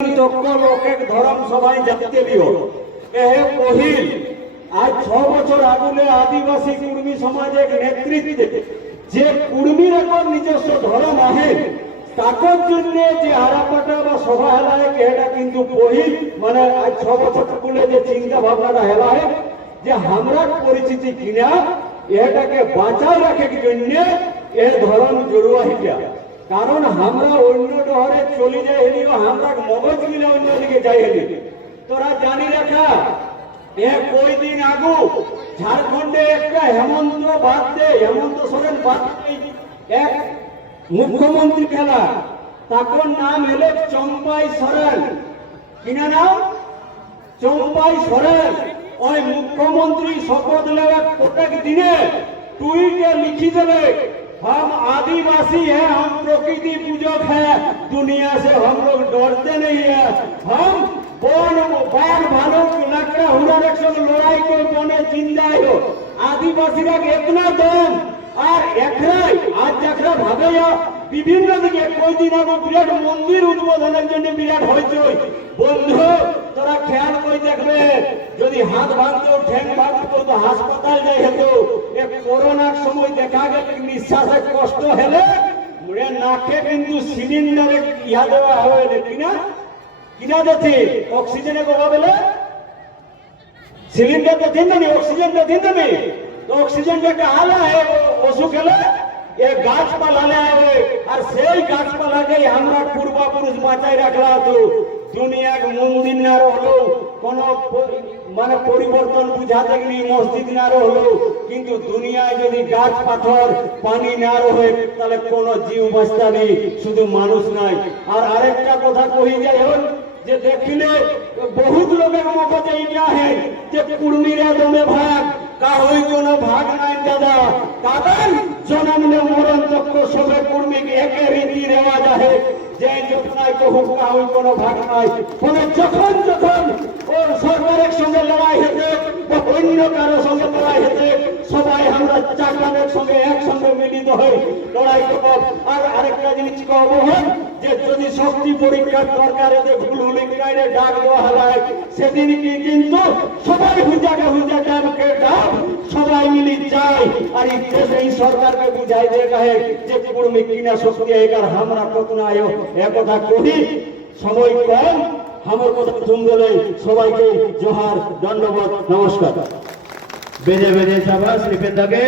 চক্কর এক ধরম সভায় জানতে দিও এহে পহিল আজ 6 বছর আগুনে আদিবাসী কুর্মী সমাজের নেতৃত্বে যে কুর্মীর এখন নিজস্ব ধর্ম আহে তাকর জন্য যে হারাপাটা বা সভা হেলায় এটা কিন্তু পহিল মানে আজ 6 বছর আগুনে যে চিন্তা ভাবনাটা হেলায় যে আমরা পরিচিতি কিনা এটাকে বাঁচায় রাখার জন্য এ ধরম জরুয়া হিটা কারণ আমরা অন্য ডহরে চলে যাই হেলিও আমরা মগজ মিলে অন্য দিকে যাই হেলি তোরা জানি রাখা এ কই দিন আগু ঝাড়খণ্ডে একটা হেমন্ত সোরেন বাদ এক মুখ্যমন্ত্রী খেলা তাকর নাম হলে চম্পাই সরেন কিনা নাম চম্পাই সরেন ওই মুখ্যমন্ত্রী শপথ নেওয়ার প্রত্যেক দিনে টুইটে लिखी देवे हम आदिवासी हैं हम प्रकृति पूजक हैं दुनिया से हम लोग डरते नहीं है हम वन बाघ भालू लकड़ा हुरार संगे लड़ाई को बने जिंदा हो आदिवासी का इतना दम और एकराई आज जखरा भावे বিভিন্ন দিকে কয়দিন আগে বিরাট মন্দির উদ্বোধনের জন্য বিরাট হইচই বন্ধু তোরা খেয়াল করে দেখবে যদি হাত ভাঙতো ঠ্যাং ভাঙতো তো হাসপাতাল যাই হতো এ করোনার সময় দেখা গেল নিঃশ্বাসে কষ্ট হলে মুড়ে নাকে কিন্তু সিলিন্ডারে ইহা দেওয়া হবে কিনা কিনা দিতে অক্সিজেনে কথা বলে সিলিন্ডার তো দিন না অক্সিজেনটা দিন না তো অক্সিজেনটা একটা আলা है অসুখ হলে এ গাছপালা লাগাবে আর সেই গাছপালাকেই আমরা পূর্বপুরুষ বাঁচাই রাখলা তো দুনিয়ার মন্দির না হলো কোন মানে পরিবর্তন বুঝাতে গেলে মসজিদ না হলো কিন্তু দুনিয়ায় যদি গাছ পাথর পানি না রহে তাহলে কোনো জীব বাঁচতে নেই শুধু মানুষ নাই আর আরেকটা কথা কই যাই হল যে দেখিলে বহুত লোকের মগজে এটা है যে কুর্মীরা দমে ভাগ কাহই কোনো ভাগ নাই দাদা কারণ জনমনে মরণ চক্র সবে কুর্মীকে একে রীতি রেওয়াজ আছে যে যতনায় কহু কাহই কোনো ভাগ নাই ফলে যখন যখন ও সরকারের সঙ্গে লড়াই হতে বা অন্য কারো সঙ্গে লড়াই হতে সবাই আমরা চাকরানের সঙ্গে একসঙ্গে মিলিত হই লড়াই করব আর আরেকটা জিনিস কব যে যদি শক্তি পরীক্ষার দরকার এতে ভুলুলিকারে ডাক দেওয়া হয় সেদিন কি কিন্তু সবাই হুজাকে ডাককে ডাক সবাই মিলি যায় আর এই সরকারকে বুঝাই দিয়ে কহে যে কুর্মী কিনা শক্তি একার আমরা কত না আয়ো একথা করি সময় কম আমার কথা শুনলে সবাইকে জোহার ধন্যবাদ নমস্কার বেজে বেজে সাবাস লিপে থাকে